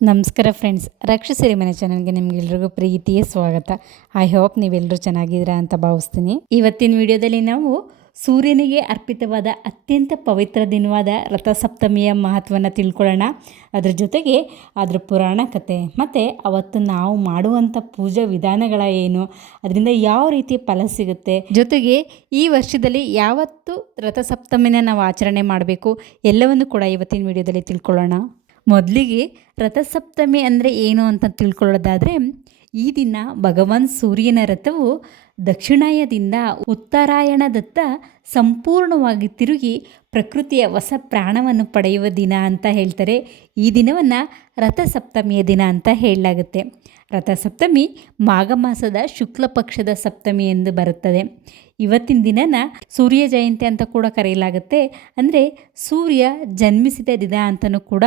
ನಮಸ್ಕಾರ ಫ್ರೆಂಡ್ಸ್, ರಕ್ಷಸಿರಿ ಮನೆ ಚಾನಲ್ಗೆ ನಿಮ್ಗೆಲ್ರಿಗೂ ಪ್ರೀತಿಯ ಸ್ವಾಗತ. ಐ ಹೋಪ್ ನೀವೆಲ್ಲರೂ ಚೆನ್ನಾಗಿದ್ದೀರಾ ಅಂತ ಭಾವಿಸ್ತೀನಿ. ಇವತ್ತಿನ ವಿಡಿಯೋದಲ್ಲಿ ನಾವು ಸೂರ್ಯನಿಗೆ ಅರ್ಪಿತವಾದ ಅತ್ಯಂತ ಪವಿತ್ರ ದಿನವಾದ ರಥಸಪ್ತಮಿಯ ಮಹತ್ವವನ್ನು ತಿಳ್ಕೊಳ್ಳೋಣ. ಅದ್ರ ಜೊತೆಗೆ ಅದ್ರ ಪುರಾಣ ಕಥೆ ಮತ್ತು ಅವತ್ತು ನಾವು ಮಾಡುವಂಥ ಪೂಜಾ ವಿಧಾನಗಳ ಏನು, ಅದರಿಂದ ಯಾವ ರೀತಿ ಫಲ ಸಿಗುತ್ತೆ, ಜೊತೆಗೆ ಈ ವರ್ಷದಲ್ಲಿ ಯಾವತ್ತು ರಥಸಪ್ತಮಿನ ನಾವು ಆಚರಣೆ ಮಾಡಬೇಕು, ಎಲ್ಲವನ್ನು ಕೂಡ ಇವತ್ತಿನ ವಿಡಿಯೋದಲ್ಲಿ ತಿಳ್ಕೊಳ್ಳೋಣ. ಮೊದಲಿಗೆ ರಥಸಪ್ತಮಿ ಅಂದರೆ ಏನು ಅಂತ ತಿಳ್ಕೊಳ್ಳೋದಾದರೆ, ಈ ದಿನ ಭಗವಾನ್ ಸೂರ್ಯನ ರಥವು ದಕ್ಷಿಣಾಯದಿಂದ ಉತ್ತರಾಯಣದತ್ತ ಸಂಪೂರ್ಣವಾಗಿ ತಿರುಗಿ ಪ್ರಕೃತಿಯ ಹೊಸ ಪ್ರಾಣವನ್ನು ಪಡೆಯುವ ದಿನ ಅಂತ ಹೇಳ್ತಾರೆ. ಈ ದಿನವನ್ನು ರಥಸಪ್ತಮಿಯ ದಿನ ಅಂತ ಹೇಳಲಾಗುತ್ತೆ. ರಥಸಪ್ತಮಿ ಮಾಘ ಮಾಸದ ಶುಕ್ಲ ಪಕ್ಷದ ಸಪ್ತಮಿ ಎಂದು ಬರುತ್ತದೆ. ಇವತ್ತಿನ ದಿನನ ಸೂರ್ಯ ಜಯಂತಿ ಅಂತ ಕೂಡ ಕರೆಯಲಾಗುತ್ತೆ. ಅಂದರೆ ಸೂರ್ಯ ಜನ್ಮಿಸಿದ ದಿನ ಅಂತಲೂ ಕೂಡ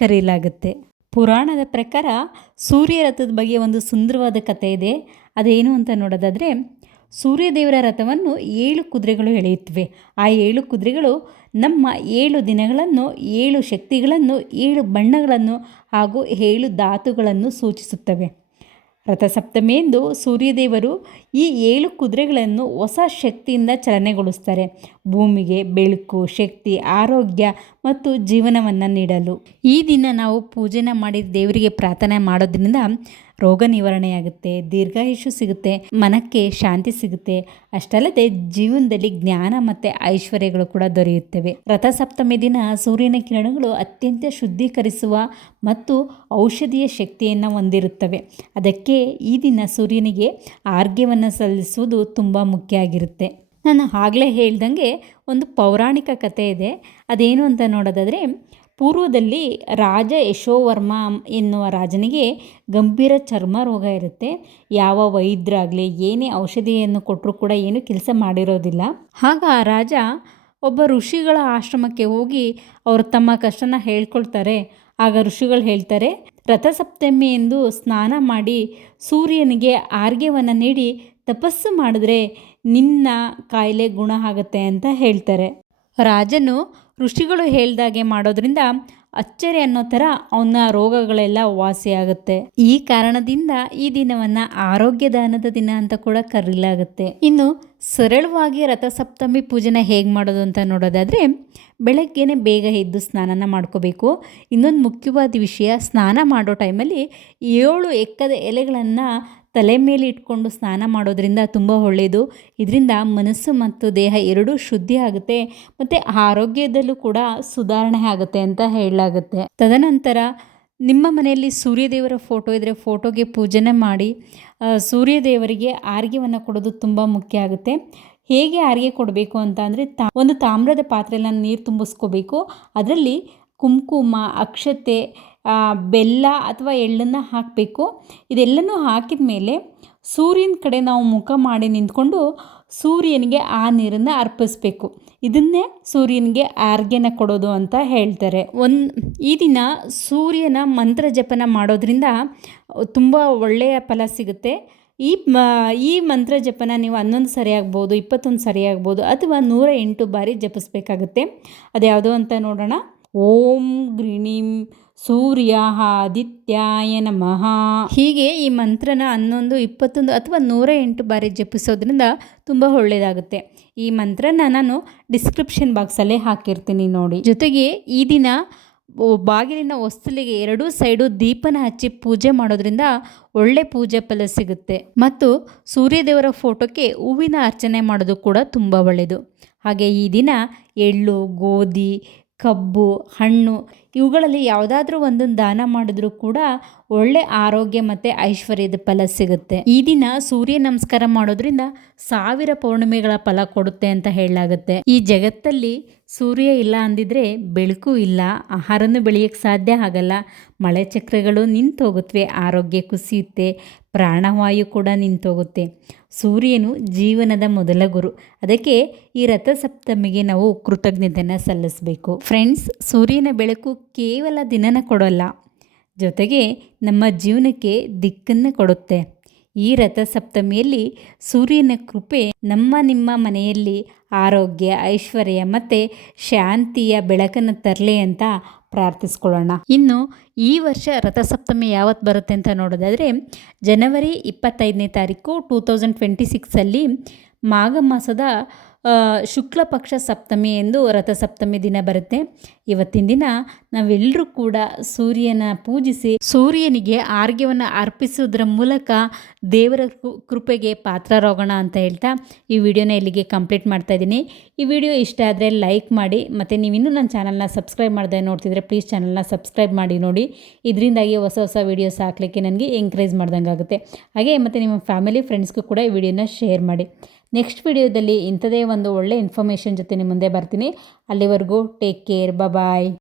ಕರೆಯಲಾಗುತ್ತೆ. ಪುರಾಣದ ಪ್ರಕಾರ ಸೂರ್ಯ ರಥದ ಬಗ್ಗೆ ಒಂದು ಸುಂದರವಾದ ಕಥೆ ಇದೆ. ಅದೇನು ಅಂತ ನೋಡೋದಾದರೆ, ಸೂರ್ಯದೇವರ ರಥವನ್ನು 7 ಕುದುರೆಗಳು ಎಳೆಯುತ್ತವೆ. ಆ 7 ಕುದುರೆಗಳು ನಮ್ಮ 7 ದಿನಗಳನ್ನು, 7 ಶಕ್ತಿಗಳನ್ನು, 7 ಬಣ್ಣಗಳನ್ನು ಹಾಗೂ 7 ಧಾತುಗಳನ್ನು ಸೂಚಿಸುತ್ತವೆ. ರಥಸಪ್ತಮಿಯಂದು ಸೂರ್ಯದೇವರು ಈ 7 ಕುದುರೆಗಳನ್ನು ಹೊಸ ಶಕ್ತಿಯಿಂದ ಚಲನೆಗೊಳಿಸ್ತಾರೆ. ಭೂಮಿಗೆ ಬೆಳಕು, ಶಕ್ತಿ, ಆರೋಗ್ಯ ಮತ್ತು ಜೀವನವನ್ನು ನೀಡಲು ಈ ದಿನ ನಾವು ಪೂಜೆನ ಮಾಡಿ ದೇವರಿಗೆ ಪ್ರಾರ್ಥನೆ ಮಾಡೋದ್ರಿಂದ ರೋಗ ನಿವಾರಣೆಯಾಗುತ್ತೆ, ದೀರ್ಘಾಯುಷ್ಯ ಸಿಗುತ್ತೆ, ಮನಕ್ಕೆ ಶಾಂತಿ ಸಿಗುತ್ತೆ. ಅಷ್ಟಲ್ಲದೆ ಜೀವನದಲ್ಲಿ ಜ್ಞಾನ ಮತ್ತು ಐಶ್ವರ್ಯಗಳು ಕೂಡ ದೊರೆಯುತ್ತವೆ. ರಥಸಪ್ತಮಿ ದಿನ ಸೂರ್ಯನ ಕಿರಣಗಳು ಅತ್ಯಂತ ಶುದ್ಧೀಕರಿಸುವ ಮತ್ತು ಔಷಧೀಯ ಶಕ್ತಿಯನ್ನು ಹೊಂದಿರುತ್ತವೆ. ಅದಕ್ಕೆ ಈ ದಿನ ಸೂರ್ಯನಿಗೆ ಆರ್ಘ್ಯವನ್ನು ಸಲ್ಲಿಸುವುದು ತುಂಬ ಮುಖ್ಯ ಆಗಿರುತ್ತೆ. ನಾನು ಆಗಲೇ ಹೇಳ್ದಂಗೆ ಒಂದು ಪೌರಾಣಿಕ ಕಥೆ ಇದೆ. ಅದೇನು ಅಂತ ನೋಡೋದಾದರೆ, ಪೂರ್ವದಲ್ಲಿ ರಾಜ ಯಶೋವರ್ಮ ಎನ್ನುವ ರಾಜನಿಗೆ ಗಂಭೀರ ಚರ್ಮ ರೋಗ ಇರುತ್ತೆ. ಯಾವ ವೈದ್ಯರಾಗಲಿ ಏನೇ ಔಷಧಿಯನ್ನು ಕೊಟ್ಟರೂ ಕೂಡ ಏನು ಕೆಲಸ ಮಾಡಿರೋದಿಲ್ಲ. ಆಗ ಆ ರಾಜ ಒಬ್ಬ ಋಷಿಗಳ ಆಶ್ರಮಕ್ಕೆ ಹೋಗಿ ಅವರು ತಮ್ಮ ಕಷ್ಟನ ಹೇಳ್ಕೊಳ್ತಾರೆ. ಆಗ ಋಷಿಗಳು ಹೇಳ್ತಾರೆ, ರಥಸಪ್ತಮಿ ಎಂದು ಸ್ನಾನ ಮಾಡಿ ಸೂರ್ಯನಿಗೆ ಆರ್ಘ್ಯವನ್ನು ನೀಡಿ ತಪಸ್ಸು ಮಾಡಿದ್ರೆ ನಿನ್ನ ಕಾಯಿಲೆ ಗುಣ ಆಗುತ್ತೆ ಅಂತ ಹೇಳ್ತಾರೆ. ರಾಜನು ಋಷಿಗಳು ಹೇಳ್ದಾಗೆ ಮಾಡೋದ್ರಿಂದ ಅಚ್ಚರಿ ಅನ್ನೋ ಥರ ಅವನ ರೋಗಗಳೆಲ್ಲ ವಾಸಿಯಾಗುತ್ತೆ. ಈ ಕಾರಣದಿಂದ ಈ ದಿನವನ್ನು ಆರೋಗ್ಯದಾನದ ದಿನ ಅಂತ ಕೂಡ ಕರೆಯಲಾಗುತ್ತೆ. ಇನ್ನು ಸರಳವಾಗಿ ರಥಸಪ್ತಮಿ ಪೂಜೆನ ಹೇಗೆ ಮಾಡೋದು ಅಂತ ನೋಡೋದಾದರೆ, ಬೆಳಗ್ಗೆನೇ ಬೇಗ ಎದ್ದು ಸ್ನಾನ ಮಾಡ್ಕೋಬೇಕು. ಇನ್ನೊಂದು ಮುಖ್ಯವಾದ ವಿಷಯ, ಸ್ನಾನ ಮಾಡೋ ಟೈಮಲ್ಲಿ 7 ಎಕ್ಕದ ಎಲೆಗಳನ್ನು ತಲೆ ಮೇಲೆ ಇಟ್ಕೊಂಡು ಸ್ನಾನ ಮಾಡೋದ್ರಿಂದ ತುಂಬ ಒಳ್ಳೆಯದು. ಇದರಿಂದ ಮನಸ್ಸು ಮತ್ತು ದೇಹ ಎರಡೂ ಶುದ್ಧಿ ಆಗುತ್ತೆ ಮತ್ತು ಆರೋಗ್ಯದಲ್ಲೂ ಕೂಡ ಸುಧಾರಣೆ ಆಗುತ್ತೆ ಅಂತ ಹೇಳಲಾಗುತ್ತೆ. ತದನಂತರ ನಿಮ್ಮ ಮನೆಯಲ್ಲಿ ಸೂರ್ಯದೇವರ ಫೋಟೋ ಇದ್ದರೆ ಫೋಟೋಗೆ ಪೂಜನೆ ಮಾಡಿ ಸೂರ್ಯದೇವರಿಗೆ ಆರ್ಘ್ಯವನ್ನು ಕೊಡೋದು ತುಂಬ ಮುಖ್ಯ ಆಗುತ್ತೆ. ಹೇಗೆ ಆರ್ಘ್ಯ ಕೊಡಬೇಕು ಅಂತ ಅಂದರೆ, ಒಂದು ತಾಮ್ರದ ಪಾತ್ರೆಯಲ್ಲಿ ನೀರು ತುಂಬಿಸ್ಕೋಬೇಕು. ಅದರಲ್ಲಿ ಕುಂಕುಮ, ಅಕ್ಷತೆ, ಬೆಲ್ಲ ಅಥವಾ ಎಳ್ಳನ್ನು ಹಾಕಬೇಕು. ಇದೆಲ್ಲನೂ ಹಾಕಿದ ಮೇಲೆ ಸೂರ್ಯನ ಕಡೆ ನಾವು ಮುಖ ಮಾಡಿ ನಿಂತ್ಕೊಂಡು ಸೂರ್ಯನಿಗೆ ಆ ನೀರನ್ನು ಅರ್ಪಿಸ್ಬೇಕು. ಇದನ್ನೇ ಸೂರ್ಯನಿಗೆ ಆರ್ಘ್ಯನ ಕೊಡೋದು ಅಂತ ಹೇಳ್ತಾರೆ. ಈ ದಿನ ಸೂರ್ಯನ ಮಂತ್ರ ಜಪನ ಮಾಡೋದ್ರಿಂದ ತುಂಬ ಒಳ್ಳೆಯ ಫಲ ಸಿಗುತ್ತೆ. ಈ ಮಂತ್ರ ಜಪನ ನೀವು 11 ಸರಿ ಆಗ್ಬೋದು, 21 ಸರಿ ಆಗ್ಬೋದು, ಅಥವಾ 108 ಬಾರಿ ಜಪಿಸ್ಬೇಕಾಗುತ್ತೆ. ಅದ್ಯಾವುದೋ ಅಂತ ನೋಡೋಣ. ಓಂ ಗೃಣೀಂ ಸೂರ್ಯ ಆದಿತ್ಯಾಯ ನಮಃ. ಹೀಗೆ ಈ ಮಂತ್ರನ 11, 21 ಅಥವಾ 108 ಬಾರಿ ಜಪಿಸೋದ್ರಿಂದ ತುಂಬ ಒಳ್ಳೆಯದಾಗುತ್ತೆ. ಈ ಮಂತ್ರನ ನಾನು ಡಿಸ್ಕ್ರಿಪ್ಷನ್ ಬಾಕ್ಸಲ್ಲೇ ಹಾಕಿರ್ತೀನಿ ನೋಡಿ. ಜೊತೆಗೆ ಈ ದಿನ ಬಾಗಿಲಿನ ಹೊಸ್ತಲಿಗೆ 2 ಸೈಡು ದೀಪನ ಹಚ್ಚಿ ಪೂಜೆ ಮಾಡೋದ್ರಿಂದ ಒಳ್ಳೆ ಪೂಜೆ ಫಲ ಸಿಗುತ್ತೆ. ಮತ್ತು ಸೂರ್ಯದೇವರ ಫೋಟೋಕ್ಕೆ ಹೂವಿನ ಅರ್ಚನೆ ಮಾಡೋದು ಕೂಡ ತುಂಬ ಒಳ್ಳೆಯದು. ಹಾಗೆ ಈ ದಿನ ಎಳ್ಳು, ಗೋಧಿ, ಕಬ್ಬು, ಹಣ್ಣು ಇವುಗಳಲ್ಲಿ ಯಾವುದಾದ್ರೂ ಒಂದೊಂದು ದಾನ ಮಾಡಿದ್ರೂ ಕೂಡ ಒಳ್ಳೆ ಆರೋಗ್ಯ ಮತ್ತು ಐಶ್ವರ್ಯದ ಫಲ ಸಿಗುತ್ತೆ. ಈ ದಿನ ಸೂರ್ಯ ನಮಸ್ಕಾರ ಮಾಡೋದ್ರಿಂದ 1000 ಪೌರ್ಣಿಮೆಗಳ ಫಲ ಕೊಡುತ್ತೆ ಅಂತ ಹೇಳಲಾಗುತ್ತೆ. ಈ ಜಗತ್ತಲ್ಲಿ ಸೂರ್ಯ ಇಲ್ಲ ಅಂದಿದ್ರೆ ಬೆಳಕು ಇಲ್ಲ, ಆಹಾರನೂ ಬೆಳೆಯೋಕ್ಕೆ ಸಾಧ್ಯ ಆಗಲ್ಲ, ಮಳೆ ಚಕ್ರಗಳು ನಿಂತೋಗುತ್ತವೆ, ಆರೋಗ್ಯ ಕುಸಿಯುತ್ತೆ, ಪ್ರಾಣವಾಯು ಕೂಡ ನಿಂತೋಗುತ್ತೆ. ಸೂರ್ಯನು ಜೀವನದ ಮೊದಲ ಗುರು. ಅದಕ್ಕೆ ಈ ರಥಸಪ್ತಮಿಗೆ ನಾವು ಕೃತಜ್ಞತೆಯನ್ನು ಸಲ್ಲಿಸಬೇಕು. ಫ್ರೆಂಡ್ಸ್, ಸೂರ್ಯನ ಬೆಳಕು ಕೇವಲ ದಿನನ ಕೊಡೋಲ್ಲ, ಜೊತೆಗೆ ನಮ್ಮ ಜೀವನಕ್ಕೆ ದಿಕ್ಕನ್ನು ಕೊಡುತ್ತೆ. ಈ ರಥಸಪ್ತಮಿಯಲ್ಲಿ ಸೂರ್ಯನ ಕೃಪೆ ನಿಮ್ಮ ಮನೆಯಲ್ಲಿ ಆರೋಗ್ಯ, ಐಶ್ವರ್ಯ ಮತ್ತು ಶಾಂತಿಯ ಬೆಳಕನ್ನು ತರಲಿ ಅಂತ ಪ್ರಾರ್ಥಿಸ್ಕೊಳ್ಳೋಣ. ಇನ್ನು ಈ ವರ್ಷ ರಥಸಪ್ತಮಿ ಯಾವತ್ತು ಬರುತ್ತೆ ಅಂತ ನೋಡೋದಾದರೆ ಜನವರಿ 25ನೇ ತಾರೀಕು 2026 ಮಾಘ ಮಾಸದ ಶುಕ್ಲ ಪಕ್ಷ ಸಪ್ತಮಿ ಎಂದು ರಥಸಪ್ತಮಿ ದಿನ ಬರುತ್ತೆ. ಇವತ್ತಿನ ದಿನ ನಾವೆಲ್ಲರೂ ಕೂಡ ಸೂರ್ಯನ ಪೂಜಿಸಿ ಸೂರ್ಯನಿಗೆ ಆರ್ಘ್ಯವನ್ನು ಅರ್ಪಿಸೋದ್ರ ಮೂಲಕ ದೇವರ ಕೃಪೆಗೆ ಪಾತ್ರರಾಗೋಣ ಅಂತ ಹೇಳ್ತಾ ಈ ವಿಡಿಯೋನ ಇಲ್ಲಿಗೆ ಕಂಪ್ಲೀಟ್ ಮಾಡ್ತಾ ಇದ್ದೀನಿ. ಈ ವಿಡಿಯೋ ಇಷ್ಟ ಆದರೆ ಲೈಕ್ ಮಾಡಿ, ಮತ್ತು ನೀವಿನ್ನೂ ನನ್ನ ಚಾನಲ್ನ ಸಬ್ಸ್ಕ್ರೈಬ್ ಮಾಡದೆ ನೋಡ್ತಿದ್ರೆ ಪ್ಲೀಸ್ ಚಾನಲ್ನ ಸಬ್ಸ್ಕ್ರೈಬ್ ಮಾಡಿ ನೋಡಿ. ಇದರಿಂದಾಗಿ ಹೊಸ ಹೊಸ ವೀಡಿಯೋಸ್ ಹಾಕಲಿಕ್ಕೆ ನನಗೆ ಎಂಕರೇಜ್ ಮಾಡ್ದಂಗೆ ಆಗುತ್ತೆ. ಹಾಗೆ ಮತ್ತು ನಿಮ್ಮ ಫ್ಯಾಮಿಲಿ ಫ್ರೆಂಡ್ಸ್ಗೂ ಕೂಡ ಈ ವಿಡಿಯೋನ ಶೇರ್ ಮಾಡಿ. ನೆಕ್ಸ್ಟ್ ವಿಡಿಯೋದಲ್ಲಿ ಇಂಥದೇ ಒಂದು ಒಳ್ಳೆ ಇನ್ಫಾರ್ಮೇಷನ್ ಜೊತೆ ನಿಮ್ಮ ಮುಂದೆ ಬರ್ತೀನಿ. ಅಲ್ಲಿವರೆಗೂ ಟೇಕ್ ಕೇರ್, ಬಾಯ್.